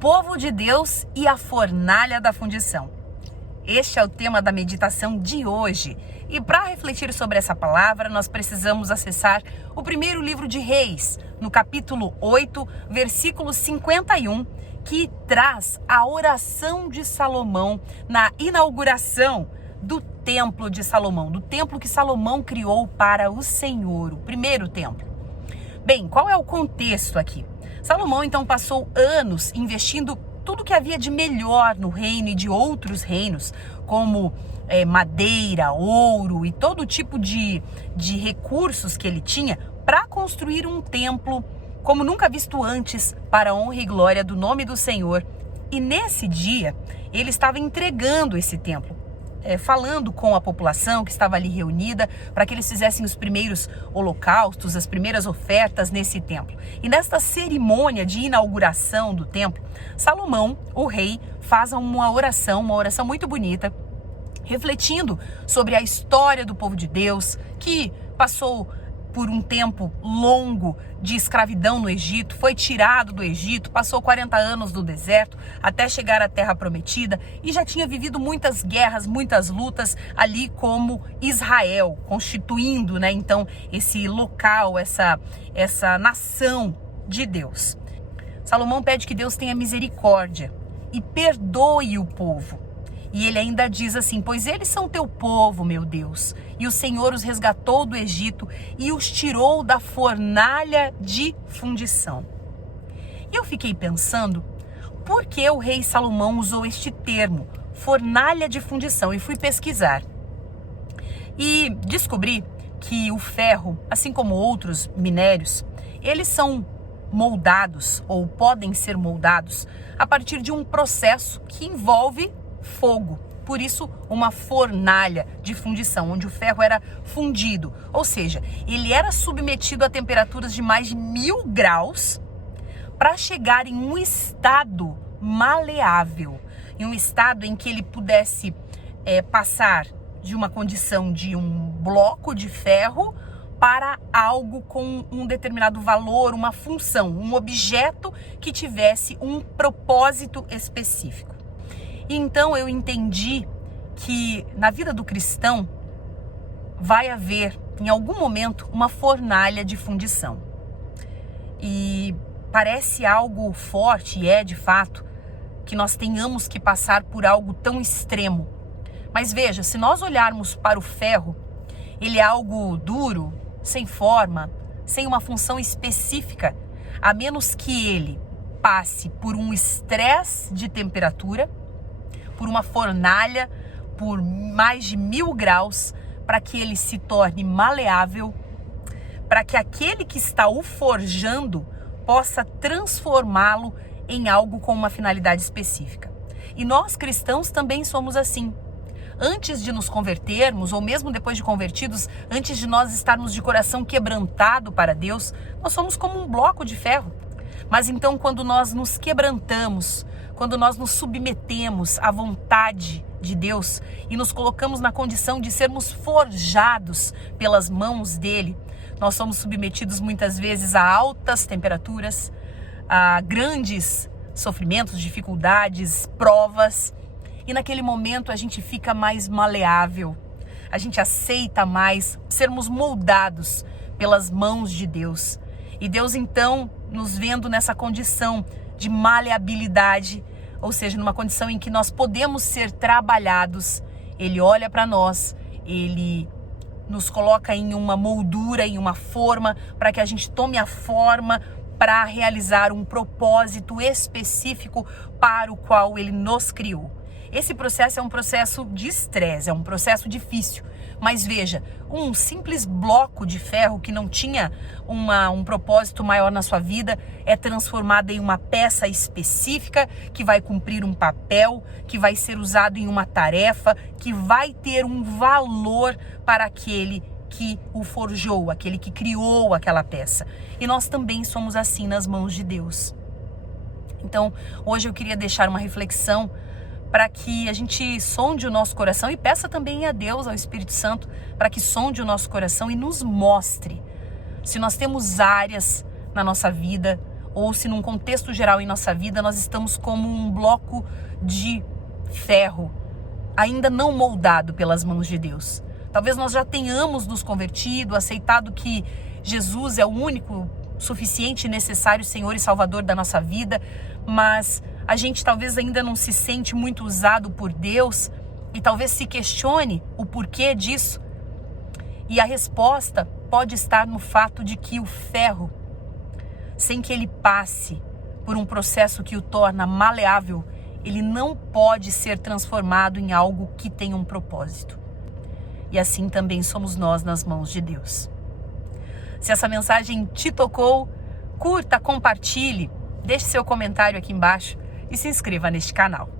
povo de Deus e a fornalha da fundição. Este é o tema da meditação de hoje. E para refletir sobre essa palavra, nós precisamos acessar o primeiro livro de Reis, no capítulo 8, versículo 51, que traz a oração de Salomão na inauguração do templo de Salomão, do templo que Salomão criou para o Senhor, o primeiro templo. Bem, qual é o contexto aqui? Salomão então passou anos investindo tudo que havia de melhor no reino e de outros reinos, como madeira, ouro e todo tipo de recursos que ele tinha para construir um templo como nunca visto antes para a honra e glória do nome do Senhor. E nesse dia ele estava entregando esse templo, falando com a população que estava ali reunida para que eles fizessem os primeiros holocaustos, as primeiras ofertas nesse templo. E nesta cerimônia de inauguração do templo, Salomão, o rei, faz uma oração muito bonita, refletindo sobre a história do povo de Deus, que passou por um tempo longo de escravidão no Egito, foi tirado do Egito, passou 40 anos no deserto até chegar à Terra Prometida e já tinha vivido muitas guerras, muitas lutas ali como Israel, constituindo, então esse local, essa nação de Deus. Salomão pede que Deus tenha misericórdia e perdoe o povo. E ele ainda diz assim: pois eles são teu povo, meu Deus, e o Senhor os resgatou do Egito e os tirou da fornalha de fundição. E eu fiquei pensando, por que o rei Salomão usou este termo, fornalha de fundição? E fui pesquisar. E descobri que o ferro, assim como outros minérios, eles são moldados ou podem ser moldados a partir de um processo que envolve fogo, por isso uma fornalha de fundição, onde o ferro era fundido, ou seja, ele era submetido a temperaturas de mais de 1000 graus para chegar em um estado maleável, em um estado em que ele pudesse passar de uma condição de um bloco de ferro para algo com um determinado valor, uma função, um objeto que tivesse um propósito específico. E então eu entendi que na vida do cristão vai haver, em algum momento, uma fornalha de fundição. E parece algo forte, e é de fato, que nós tenhamos que passar por algo tão extremo. Mas veja, se nós olharmos para o ferro, ele é algo duro, sem forma, sem uma função específica, a menos que ele passe por um estresse de temperatura, por uma fornalha, por mais de 1000 graus, para que ele se torne maleável, para que aquele que está o forjando possa transformá-lo em algo com uma finalidade específica. E nós cristãos também somos assim. Antes de nos convertermos, ou mesmo depois de convertidos, antes de nós estarmos de coração quebrantado para Deus, nós somos como um bloco de ferro. Mas então, quando nós nos quebrantamos, quando nós nos submetemos à vontade de Deus e nos colocamos na condição de sermos forjados pelas mãos dele, nós somos submetidos muitas vezes a altas temperaturas, a grandes sofrimentos, dificuldades, provas, e naquele momento a gente fica mais maleável, a gente aceita mais sermos moldados pelas mãos de Deus. E Deus então, nos vendo nessa condição de maleabilidade, ou seja, numa condição em que nós podemos ser trabalhados, ele olha para nós, ele nos coloca em uma moldura, em uma forma, para que a gente tome a forma para realizar um propósito específico para o qual ele nos criou. Esse processo é um processo de estresse, é um processo difícil. Mas veja, um simples bloco de ferro que não tinha um propósito maior na sua vida é transformado em uma peça específica que vai cumprir um papel, que vai ser usado em uma tarefa, que vai ter um valor para aquele que o forjou, aquele que criou aquela peça. E nós também somos assim nas mãos de Deus. Então, hoje eu queria deixar uma reflexão para que a gente sonde o nosso coração e peça também a Deus, ao Espírito Santo, para que sonde o nosso coração e nos mostre se nós temos áreas na nossa vida ou se num contexto geral em nossa vida nós estamos como um bloco de ferro, ainda não moldado pelas mãos de Deus. Talvez nós já tenhamos nos convertido, aceitado que Jesus é o único, suficiente e necessário Senhor e Salvador da nossa vida, mas a gente talvez ainda não se sente muito usado por Deus e talvez se questione o porquê disso. E a resposta pode estar no fato de que o ferro, sem que ele passe por um processo que o torna maleável, ele não pode ser transformado em algo que tenha um propósito. E assim também somos nós nas mãos de Deus. Se essa mensagem te tocou, curta, compartilhe, deixe seu comentário aqui embaixo e se inscreva neste canal.